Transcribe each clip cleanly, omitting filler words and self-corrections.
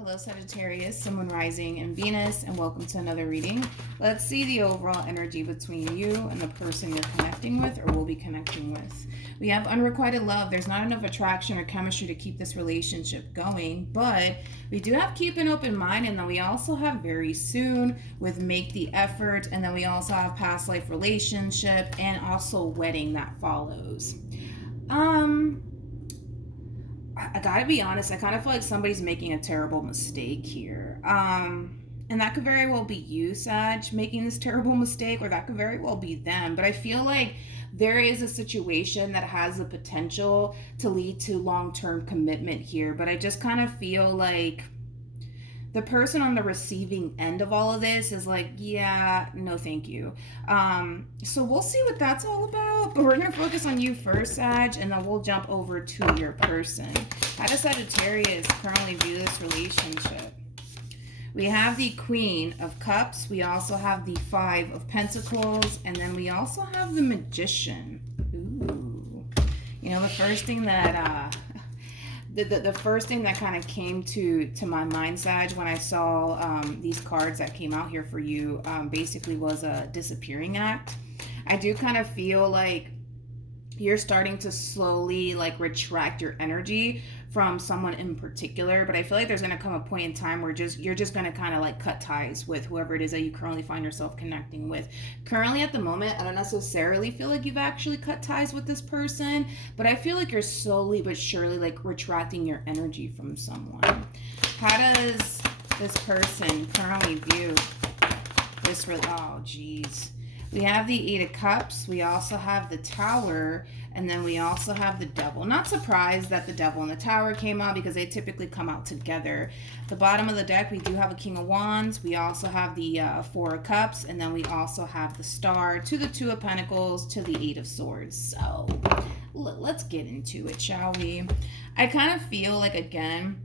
Hello Sagittarius, Sun, Moon, Rising, and Venus, and welcome to another reading. Let's see the overall energy between you and the person you're connecting with or will be connecting with. We have unrequited love. There's not enough attraction or chemistry to keep this relationship going, but we do have keep an open mind, and then we also have very soon with make the effort, and then we also have past life relationship and also wedding that follows. I gotta be honest, I kind of feel like somebody's making a terrible mistake here. And that could very well be you, Sag, making this terrible mistake, or that could very well be them. But I feel like there is a situation that has the potential to lead to long-term commitment here. But I just kind of feel like the person on the receiving end of all of this is like, yeah, no thank you. So we'll see what that's all about, but we're going to focus on you first, Sag, and then we'll jump over to your person. How does Sagittarius currently view this relationship? We have the Queen of Cups, we also have the Five of Pentacles, and then we also have the Magician. Ooh. You know, the first thing that the first thing that kind of came to my mind, Sag, when I saw these cards that came out here for you, basically was a disappearing act. I do kind of feel like you're starting to slowly like retract your energy from someone in particular, but I feel like there's going to come a point in time where you're just going to kind of like cut ties with whoever it is that you currently find yourself connecting with. Currently at the moment, I don't necessarily feel like you've actually cut ties with this person, but I feel like you're slowly but surely like retracting your energy from someone. How does this person currently view this? Oh geez. We have the Eight of Cups, we also have the Tower, and then we also have the Devil. Not surprised that the Devil and the Tower came out because they typically come out together. The bottom of the deck, we do have a King of Wands, we also have the Four of Cups, and then we also have the Star, to the Two of Pentacles, to the Eight of Swords. So let's get into it, shall we? I kind of feel like, again,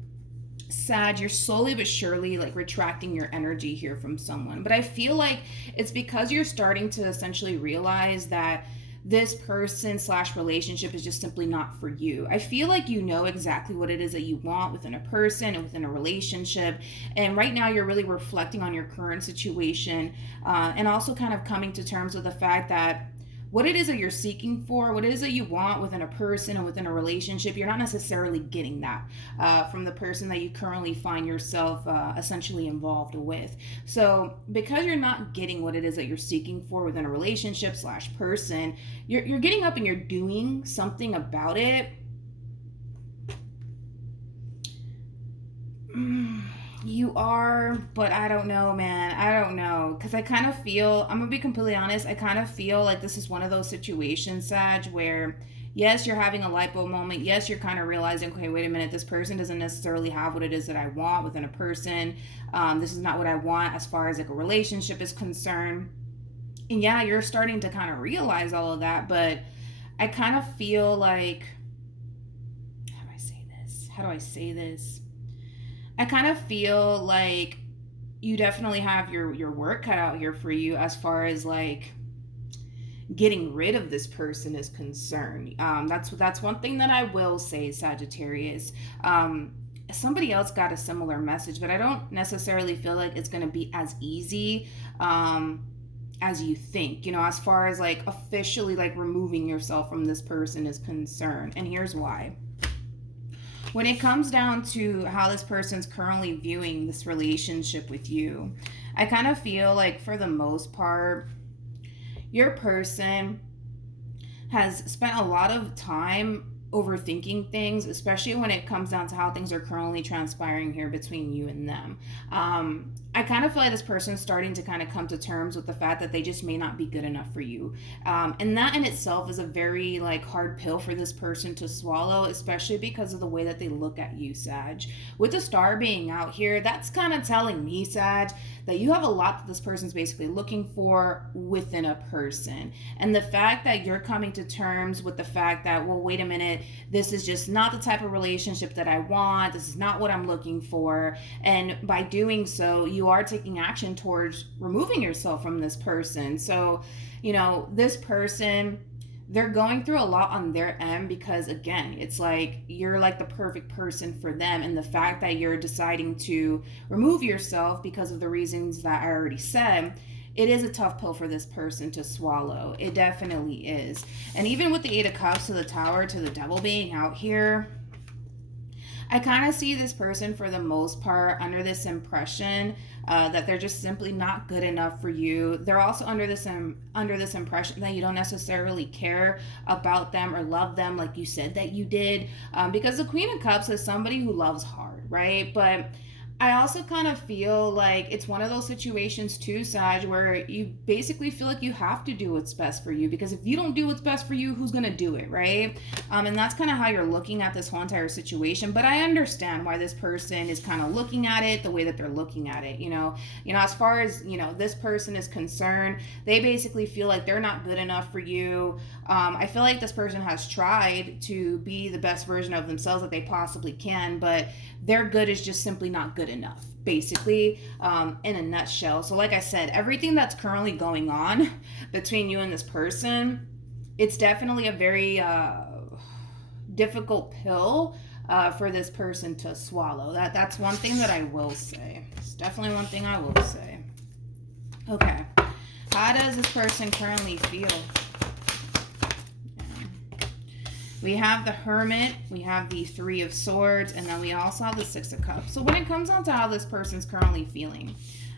Sag, you're slowly but surely like retracting your energy here from someone. But I feel like it's because you're starting to essentially realize that this person / relationship is just simply not for you. I feel like you know exactly what it is that you want within a person and within a relationship. And right now you're really reflecting on your current situation and also kind of coming to terms with the fact that what it is that you're seeking for, what it is that you want within a person and within a relationship, you're not necessarily getting that from the person that you currently find yourself essentially involved with. So because you're not getting what it is that you're seeking for within a relationship / person, you're getting up and you're doing something about it. You are, but I don't know, man. I don't know. Because I kind of feel, I'm going to be completely honest, I kind of feel like this is one of those situations, Sag, where yes, you're having a light bulb moment. Yes, you're kind of realizing, okay, wait a minute, this person doesn't necessarily have what it is that I want within a person. This is not what I want as far as like a relationship is concerned. And yeah, you're starting to kind of realize all of that, but I kind of feel like, how do I say this? I kind of feel like you definitely have your work cut out here for you as far as like getting rid of this person is concerned. That's one thing that I will say, Sagittarius. Somebody else got a similar message, but I don't necessarily feel like it's going to be as easy as you think, you know, as far as like officially like removing yourself from this person is concerned. And here's why. When it comes down to how this person's currently viewing this relationship with you, I kind of feel like for the most part, your person has spent a lot of time overthinking things, especially when it comes down to how things are currently transpiring here between you and them. I kind of feel like this person's starting to kind of come to terms with the fact that they just may not be good enough for you. And that in itself is a very like hard pill for this person to swallow, especially because of the way that they look at you, Sag. With the Star being out here, that's kind of telling me, Sag, that you have a lot that this person's basically looking for within a person. And the fact that you're coming to terms with the fact that, well, wait a minute, this is just not the type of relationship that I want. This is not what I'm looking for. And by doing so, you are taking action towards removing yourself from this person. So, you know, this person, they're going through a lot on their end because, again, it's like you're like the perfect person for them. And the fact that you're deciding to remove yourself because of the reasons that I already said, it is a tough pill for this person to swallow. It definitely is. And even with the Eight of Cups to the Tower to the Devil being out here, I kind of see this person for the most part under this impression that they're just simply not good enough for you. They're also under this impression that you don't necessarily care about them or love them like you said that you did, because the Queen of Cups is somebody who loves hard, right? But I also kind of feel like it's one of those situations too, Sag, where you basically feel like you have to do what's best for you, because if you don't do what's best for you, who's going to do it, right? And that's kind of how you're looking at this whole entire situation. But I understand why this person is kind of looking at it the way that they're looking at it. As far as, this person is concerned, they basically feel like they're not good enough for you. I feel like this person has tried to be the best version of themselves that they possibly can, but their good is just simply not good enough, basically, in a nutshell. So like I said, everything that's currently going on between you and this person, it's definitely a very difficult pill for this person to swallow. That's one thing that I will say. It's definitely one thing I will say. Okay. How does this person currently feel? We have the Hermit, we have the Three of Swords, and then we also have the Six of Cups. So when it comes down to how this person's currently feeling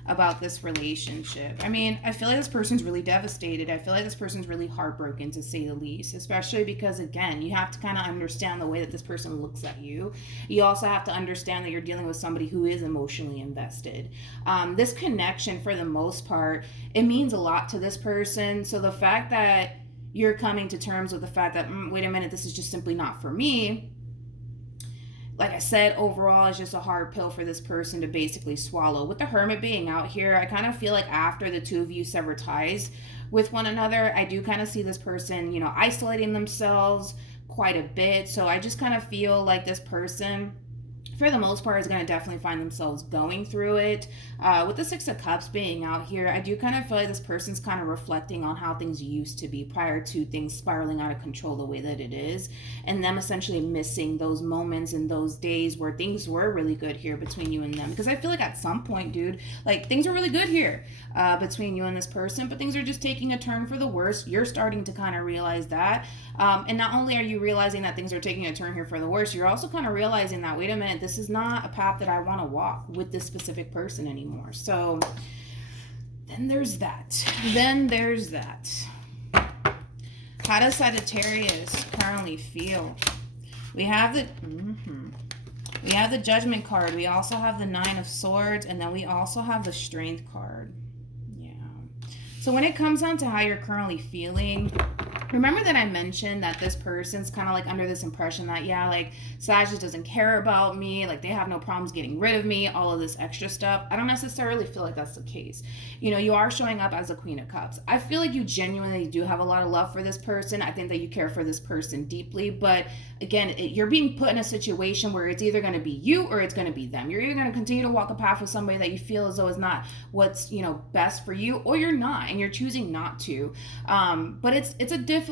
about this relationship, I feel like this person's really devastated. I feel like this person's really heartbroken, to say the least, especially because, again, you have to kind of understand the way that this person looks at you. You also have to understand that you're dealing with somebody who is emotionally invested. This connection, for the most part, it means a lot to this person. So the fact that you're coming to terms with the fact that, wait a minute, this is just simply not for me. Like I said, overall, it's just a hard pill for this person to basically swallow. With the Hermit being out here, I kind of feel like after the two of you sever ties with one another, I do kind of see this person, isolating themselves quite a bit. So I just kind of feel like this person, for the most part, is going to definitely find themselves going through it. With the Six of Cups being out here, I do kind of feel like this person's kind of reflecting on how things used to be prior to things spiraling out of control the way that it is, and them essentially missing those moments and those days where things were really good here between you and them. Because I feel like at some point, dude, like things are really good here between you and this person, but things are just taking a turn for the worse. You're starting to kind of realize that. And not only are you realizing that things are taking a turn here for the worse, you're also kind of realizing that, wait a minute, this is not a path that I want to walk with this specific person anymore. So then there's that. How does Sagittarius currently feel? We have the Judgment card. We also have the Nine of Swords, and then we also have the Strength card. Yeah. So when it comes down to how you're currently feeling, remember that I mentioned that this person's kind of like under this impression that, yeah, like Sag just doesn't care about me, like they have no problems getting rid of me, all of this extra stuff. I don't necessarily feel like that's the case. You are showing up as a Queen of Cups. I feel like you genuinely do have a lot of love for this person. I think that you care for this person deeply, but again, you're being put in a situation where it's either going to be you or it's going to be them. You're either going to continue to walk a path with somebody that you feel as though is not what's, best for you, or you're not, and you're choosing not to. But it's a difficult,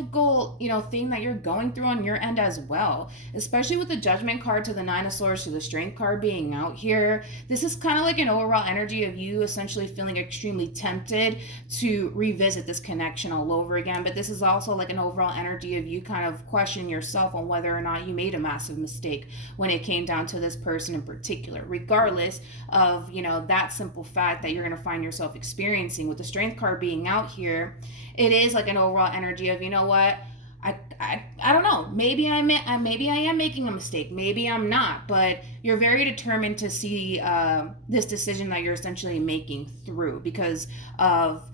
thing that you're going through on your end as well, especially with the Judgment card to the Nine of Swords to the Strength card being out here. This is kind of like an overall energy of you essentially feeling extremely tempted to revisit this connection all over again. But this is also like an overall energy of you kind of questioning yourself on whether or not you made a massive mistake when it came down to this person in particular, regardless of, that simple fact that you're going to find yourself experiencing. With the Strength card being out here, it is like an overall energy of, what, I don't know, maybe I am making a mistake, maybe I'm not, but you're very determined to see this decision that you're essentially making through because of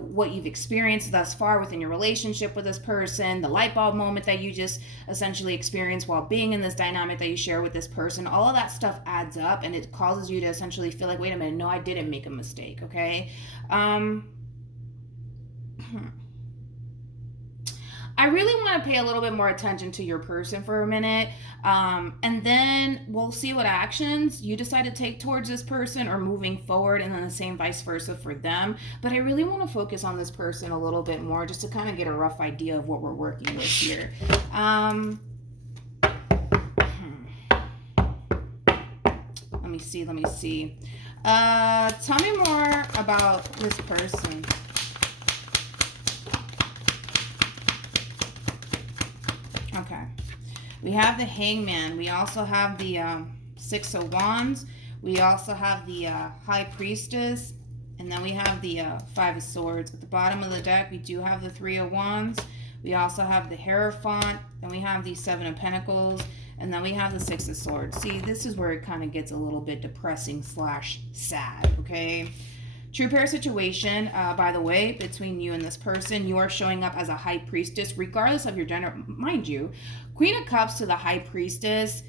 what you've experienced thus far within your relationship with this person, the light bulb moment that you just essentially experienced while being in this dynamic that you share with this person. All of that stuff adds up, and it causes you to essentially feel like, wait a minute, no, I didn't make a mistake. I really want to pay a little bit more attention to your person for a minute. And then we'll see what actions you decide to take towards this person or moving forward, and then the same vice versa for them. But I really want to focus on this person a little bit more just to kind of get a rough idea of what we're working with here. Let me see. Tell me more about this person. Okay. We have the Hangman. We also have the Six of Wands. We also have the High Priestess. And then we have the Five of Swords. At the bottom of the deck, we do have the Three of Wands. We also have the Hierophant. Then we have the Seven of Pentacles. And then we have the Six of Swords. See, this is where it kind of gets a little bit depressing / sad, okay? True pair situation, by the way, between you and this person. You are showing up as a High Priestess, regardless of your gender. Mind you, Queen of Cups to the High Priestess,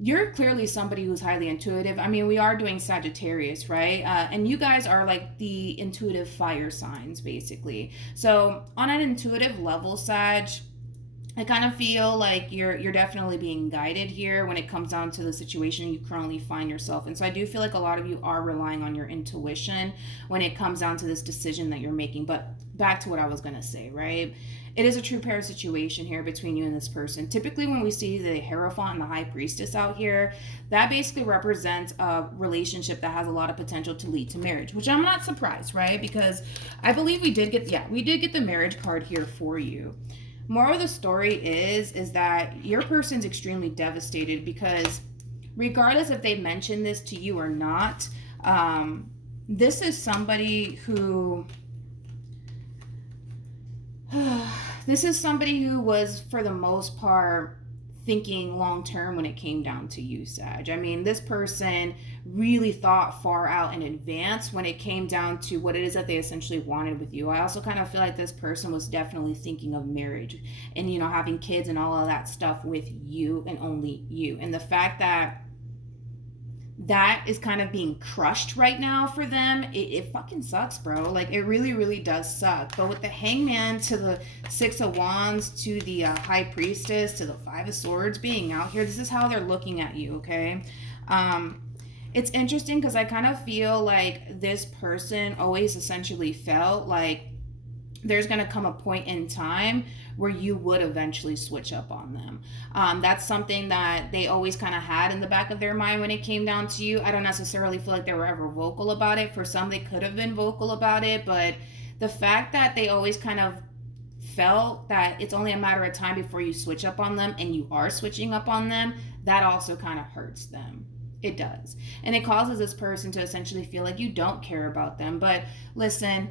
you're clearly somebody who's highly intuitive. I mean, we are doing Sagittarius, right? And you guys are like the intuitive fire signs, basically. So on an intuitive level, Sag, I kind of feel like you're definitely being guided here when it comes down to the situation you currently find yourself in. So I do feel like a lot of you are relying on your intuition when it comes down to this decision that you're making. But back to what I was going to say, right? It is a true pair situation here between you and this person. Typically when we see the Hierophant and the High Priestess out here, that basically represents a relationship that has a lot of potential to lead to marriage, which I'm not surprised, right? Because I believe we did get the marriage card here for you. Moral of the story is that your person's extremely devastated because regardless if they mention this to you or not, this is somebody who was, for the most part, thinking long term when it came down to you, Sag. I mean, this person really thought far out in advance when it came down to what it is that they essentially wanted with you. I also kind of feel like this person was definitely thinking of marriage and, you know, having kids and all of that stuff with you and only you. And the fact that is kind of being crushed right now for them, it fucking sucks, bro. Like, it really, really does suck. But with the Hangman to the Six of Wands to the High Priestess to the Five of Swords being out here, this is how they're looking at you, okay? It's interesting because I kind of feel like this person always essentially felt like there's going to come a point in time where you would eventually switch up on them. That's something that they always kind of had in the back of their mind when it came down to you. I don't necessarily feel like they were ever vocal about it. For some, they could have been vocal about it, but the fact that they always kind of felt that it's only a matter of time before you switch up on them, and you are switching up on them, that also kind of hurts them. It does. And it causes this person to essentially feel like you don't care about them. But listen,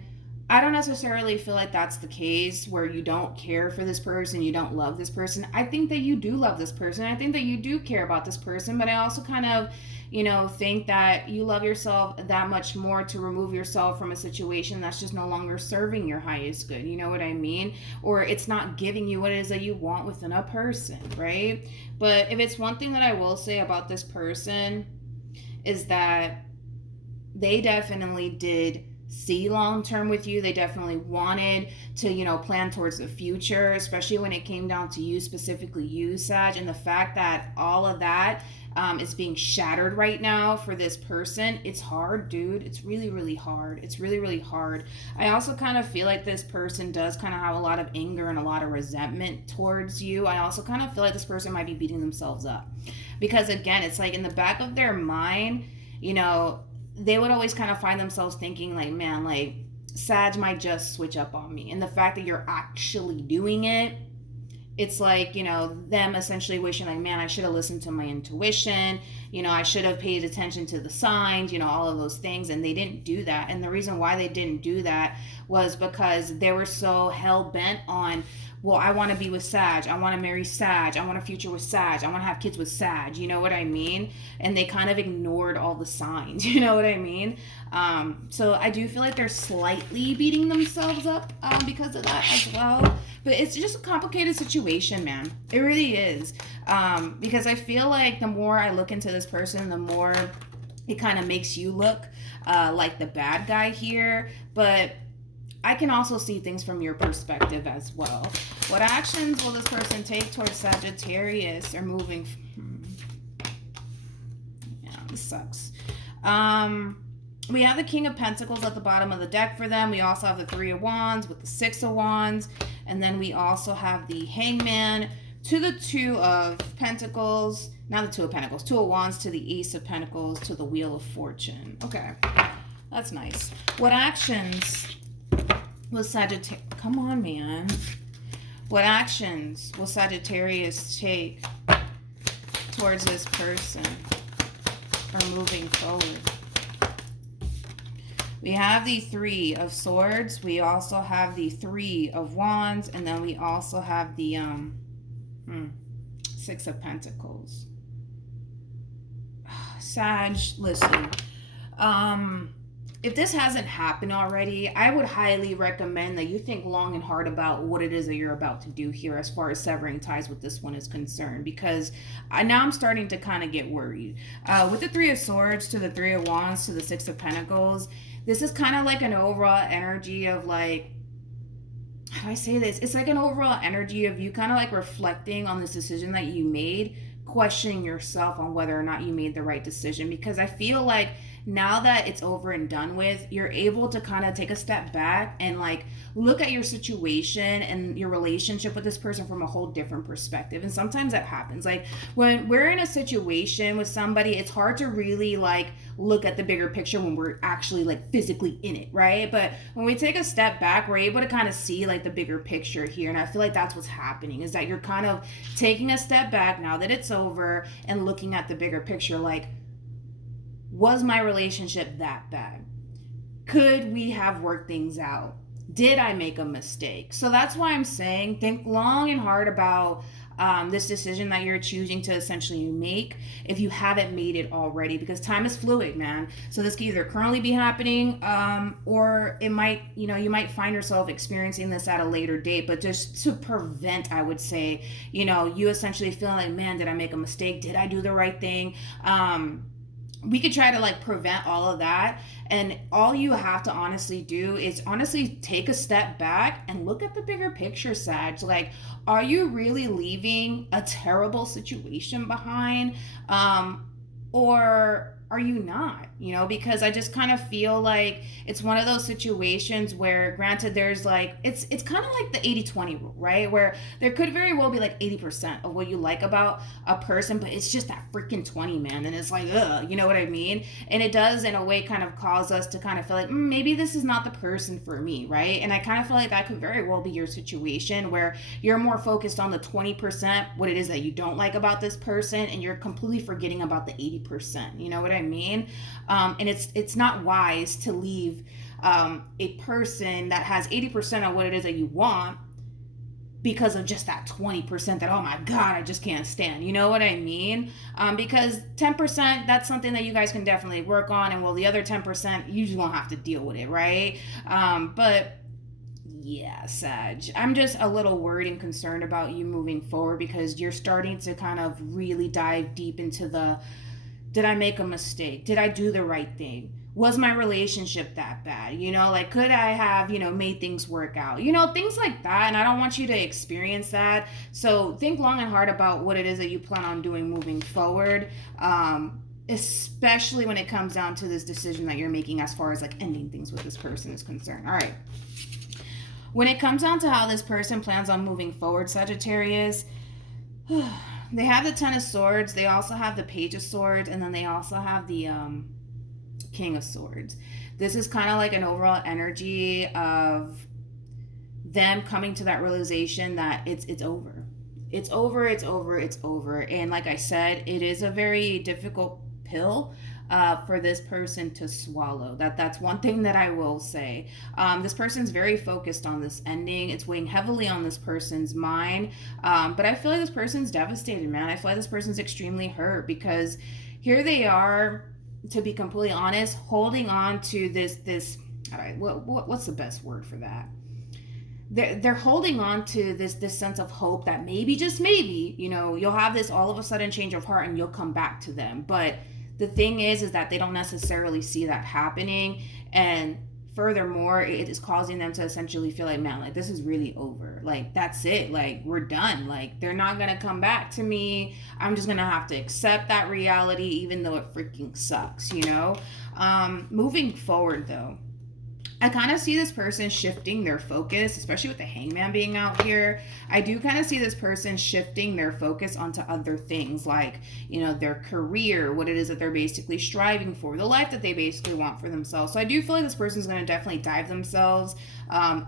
I don't necessarily feel like that's the case where you don't care for this person, you don't love this person. I think that you do love this person. I think that you do care about this person, but I also kind of, you know, think that you love yourself that much more to remove yourself from a situation that's just no longer serving your highest good. You know what I mean? Or it's not giving you what it is that you want within a person, right? But if it's one thing that I will say about this person is that they definitely did see long term with you. They definitely wanted to, you know, plan towards the future, especially when it came down to you, specifically you, Sag. And the fact that all of that is being shattered right now for this person, it's hard, dude. It's really, really hard. It's really, really hard. I also kind of feel like this person does kind of have a lot of anger and a lot of resentment towards you. I also kind of feel like this person might be beating themselves up because, again, it's like in the back of their mind, you know, they would always kind of find themselves thinking like, man, like Sag might just switch up on me. And the fact that you're actually doing it, it's like, you know, them essentially wishing like, man, I should have listened to my intuition. You know, I should have paid attention to the signs, you know, all of those things. And they didn't do that. And the reason why they didn't do that was because they were so hell bent on, well, I want to be with Sag. I want to marry Sag. I want a future with Sag. I want to have kids with Sag. You know what I mean? And they kind of ignored all the signs. You know what I mean? So I do feel like they're slightly beating themselves up because of that as well. But it's just a complicated situation, man. It really is. Because I feel like the more I look into this person, the more it kind of makes you look like the bad guy here. But I can also see things from your perspective as well. What actions will this person take towards Sagittarius or moving? Yeah, this sucks. We have the King of Pentacles at the bottom of the deck for them. We also have the Three of Wands with the Six of Wands. And then we also have the Hangman to the Two of Pentacles. Not the Two of Pentacles. Two of Wands to the Ace of Pentacles to the Wheel of Fortune. Okay. That's nice. What actions will Sagittarius... Come on, man. What actions will Sagittarius take towards this person or moving forward? We have the Three of Swords. We also have the Three of Wands. And then we also have the Six of Pentacles. Sag, listen. If this hasn't happened already, I would highly recommend that you think long and hard about what it is that you're about to do here as far as severing ties with this one is concerned, because now I'm starting to kind of get worried. With the Three of Swords to the Three of Wands to the Six of Pentacles, this is kind of like an overall energy of like, how do I say this? It's like an overall energy of you kind of like reflecting on this decision that you made, questioning yourself on whether or not you made the right decision. Because I feel like now that it's over and done with, you're able to kind of take a step back and like look at your situation and your relationship with this person from a whole different perspective. And sometimes that happens. Like when we're in a situation with somebody, it's hard to really like look at the bigger picture when we're actually like physically in it, right? But when we take a step back, we're able to kind of see like the bigger picture here. And I feel like that's what's happening, is that you're kind of taking a step back now that it's over and looking at the bigger picture. Like, was my relationship that bad? Could we have worked things out? Did I make a mistake? So that's why I'm saying think long and hard about this decision that you're choosing to essentially make, if you haven't made it already, because time is fluid, man. So this could either currently be happening or it might, you might find yourself experiencing this at a later date. But just to prevent, I would say, you essentially feeling like, man, did I make a mistake? Did I do the right thing? We could try to like prevent all of that. And all you have to honestly do is honestly take a step back and look at the bigger picture, Sag. Like, are you really leaving a terrible situation behind? Or are you not? Because I just kind of feel like it's one of those situations where, granted, there's like, it's kind of like the 80-20 rule, right? Where there could very well be like 80% of what you like about a person, but it's just that freaking 20, man. And it's like, ugh, you know what I mean? And it does in a way kind of cause us to kind of feel like, maybe this is not the person for me, right? And I kind of feel like that could very well be your situation, where you're more focused on the 20%, what it is that you don't like about this person, and you're completely forgetting about the 80%. You know what I mean? And it's not wise to leave a person that has 80% of what it is that you want because of just that 20% that, oh my God, I just can't stand. You know what I mean? Because 10%, that's something that you guys can definitely work on. And well, the other 10%, you just won't have to deal with it, right? But yeah, Sag, I'm just a little worried and concerned about you moving forward, because you're starting to kind of really dive deep into the, did I make a mistake? Did I do the right thing? Was my relationship that bad? Like, could I have, made things work out? Things like that. And I don't want you to experience that. So think long and hard about what it is that you plan on doing moving forward, especially when it comes down to this decision that you're making as far as like ending things with this person is concerned. All right. When it comes down to how this person plans on moving forward, Sagittarius, they have the Ten of Swords. They also have the Page of Swords. And then they also have the King of Swords. This is kind of like an overall energy of them coming to that realization that it's over. It's over, it's over, it's over. And like I said, it is a very difficult pill for this person to swallow. That's one thing that I will say. This person's very focused on this ending. It's weighing heavily on this person's mind. But I feel like this person's devastated, man. I feel like this person's extremely hurt, because here they are, to be completely honest, holding on to this all right, what's the best word for that? They're holding on to this sense of hope that maybe, just maybe, you'll have this all of a sudden change of heart and you'll come back to them. But the thing is that they don't necessarily see that happening. And furthermore, it is causing them to essentially feel like, man, like this is really over. Like that's it. Like we're done. Like they're not gonna come back to me. I'm just gonna have to accept that reality, even though it freaking sucks, you know? Moving forward though, I kind of see this person shifting their focus, especially with the hangman being out here. I do kind of see this person shifting their focus onto other things like, you know, their career, what it is that they're basically striving for, the life that they basically want for themselves. So I do feel like this person's going to definitely dive themselves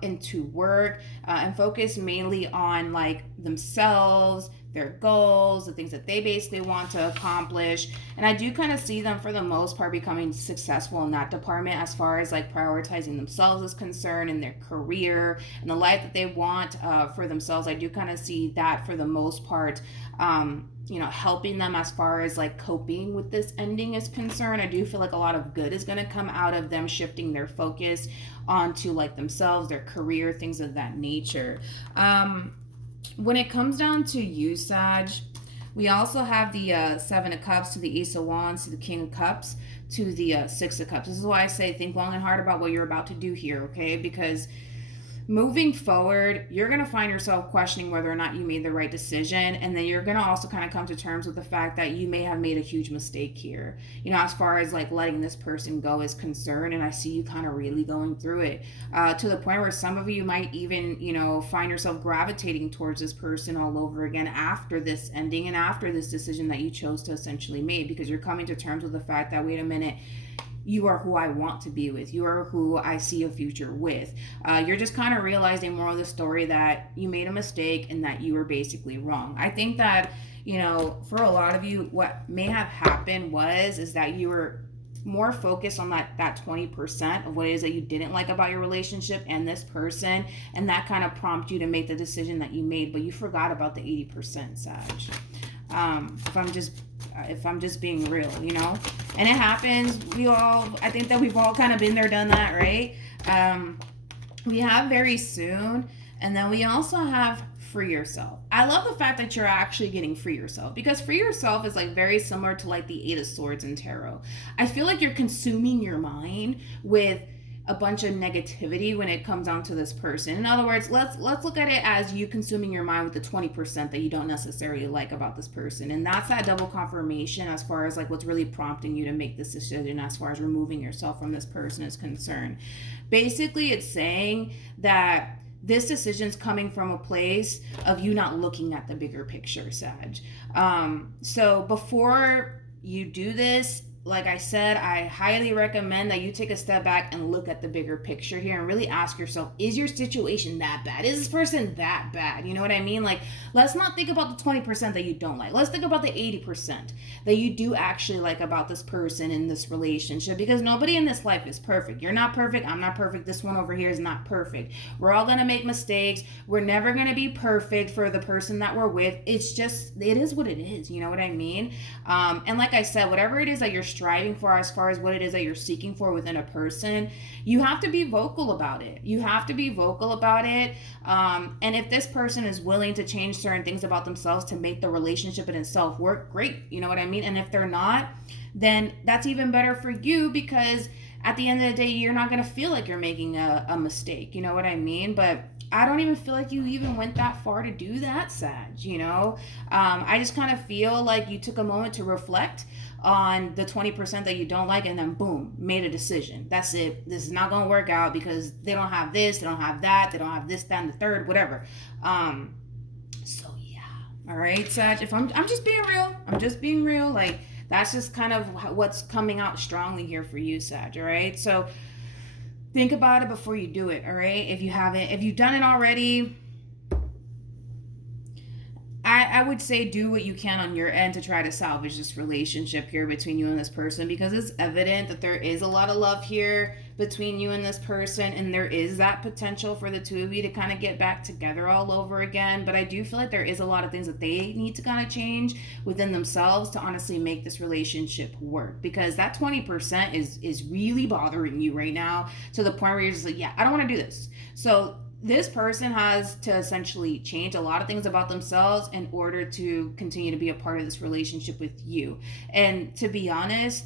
into work and focus mainly on like themselves, their goals, the things that they basically want to accomplish. And I do kind of see them for the most part becoming successful in that department as far as like prioritizing themselves is concerned and their career and the life that they want for themselves. I do kind of see that for the most part, you know, helping them as far as like coping with this ending is concerned. I do feel like a lot of good is going to come out of them shifting their focus onto like themselves, their career, things of that nature. When it comes down to you, Sag, we also have the Seven of Cups to the Ace of Wands to the King of Cups to the Six of Cups. This is why I say think long and hard about what you're about to do here, okay? Because moving forward, you're going to find yourself questioning whether or not you made the right decision. And then you're going to also kind of come to terms with the fact that you may have made a huge mistake here, you know, as far as like letting this person go is concerned. And I see you kind of really going through it to the point where some of you might even, you know, find yourself gravitating towards this person all over again after this ending and after this decision that you chose to essentially make, because you're coming to terms with the fact that, wait a minute, you are who I want to be with. You are who I see a future with. You're just kind of realizing more of the story that you made a mistake and that you were basically wrong. I think that, you know, for a lot of you, what may have happened is that you were more focused on that 20% of what it is that you didn't like about your relationship and this person, and that kind of prompted you to make the decision that you made, but you forgot about the 80%, Sag. If I'm just being real, you know, and it happens. I think that we've all kind of been there, done that, right? We have very soon, and then we also have free yourself. I love the fact that you're actually getting free yourself, because free yourself is like very similar to like the Eight of Swords in tarot. I feel like you're consuming your mind with a bunch of negativity when it comes down to this person. In other words, let's look at it as you consuming your mind with the 20% that you don't necessarily like about this person. And that's that double confirmation as far as like what's really prompting you to make this decision as far as removing yourself from this person is concerned. Basically, it's saying that this decision is coming from a place of you not looking at the bigger picture, Sag. So before you do this, like I said, I highly recommend that you take a step back and look at the bigger picture here and really ask yourself, is your situation that bad? Is this person that bad? You know what I mean? Like, let's not think about the 20% that you don't like. Let's think about the 80% that you do actually like about this person in this relationship, because nobody in this life is perfect. You're not perfect. I'm not perfect. This one over here is not perfect. We're all going to make mistakes. We're never going to be perfect for the person that we're with. It's just, it is what it is. You know what I mean? And like I said, whatever it is that you're striving for as far as what it is that you're seeking for within a person, you have to be vocal about it. You have to be vocal about it. And if this person is willing to change certain things about themselves to make the relationship in itself work, great. You know what I mean? And if they're not, then that's even better for you, because at the end of the day, you're not going to feel like you're making a mistake. You know what I mean? But I don't even feel like you even went that far to do that, Sag, you know? I just kind of feel like you took a moment to reflect on the 20% that you don't like, and then boom, made a decision. That's it. This is not going to work out because they don't have this, they don't have that, they don't have this, that, and the third, whatever. So yeah. All right, Sag, if I'm just being real. I'm just being real. Like, that's just kind of what's coming out strongly here for you, Sag. All right. So think about it before you do it. All right. If you've done it already, I would say do what you can on your end to try to salvage this relationship here between you and this person, because it's evident that there is a lot of love here between you and this person, and there is that potential for the two of you to kind of get back together all over again. But I do feel like there is a lot of things that they need to kind of change within themselves to honestly make this relationship work, because that 20% is really bothering you right now to the point where you're just like, yeah, I don't want to do this. So this person has to essentially change a lot of things about themselves in order to continue to be a part of this relationship with you. And to be honest,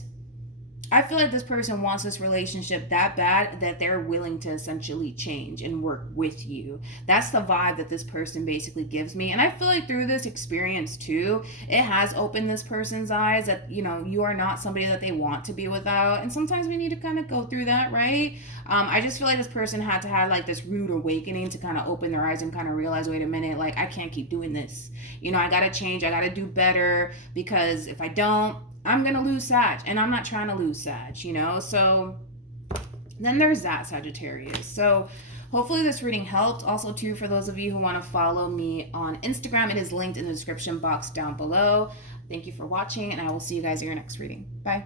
I feel like this person wants this relationship that bad that they're willing to essentially change and work with you. That's the vibe that this person basically gives me. And I feel like through this experience too, it has opened this person's eyes that, you know, you are not somebody that they want to be without. And sometimes we need to kind of go through that, right? I just feel like this person had to have like this rude awakening to kind of open their eyes and kind of realize, wait a minute, like I can't keep doing this. You know, I got to change. I got to do better, because if I don't, I'm gonna lose Sag, and I'm not trying to lose Sag, you know? So then there's that, Sagittarius. So hopefully this reading helped. Also, too, for those of you who want to follow me on Instagram, it is linked in the description box down below. Thank you for watching, and I will see you guys in your next reading. Bye.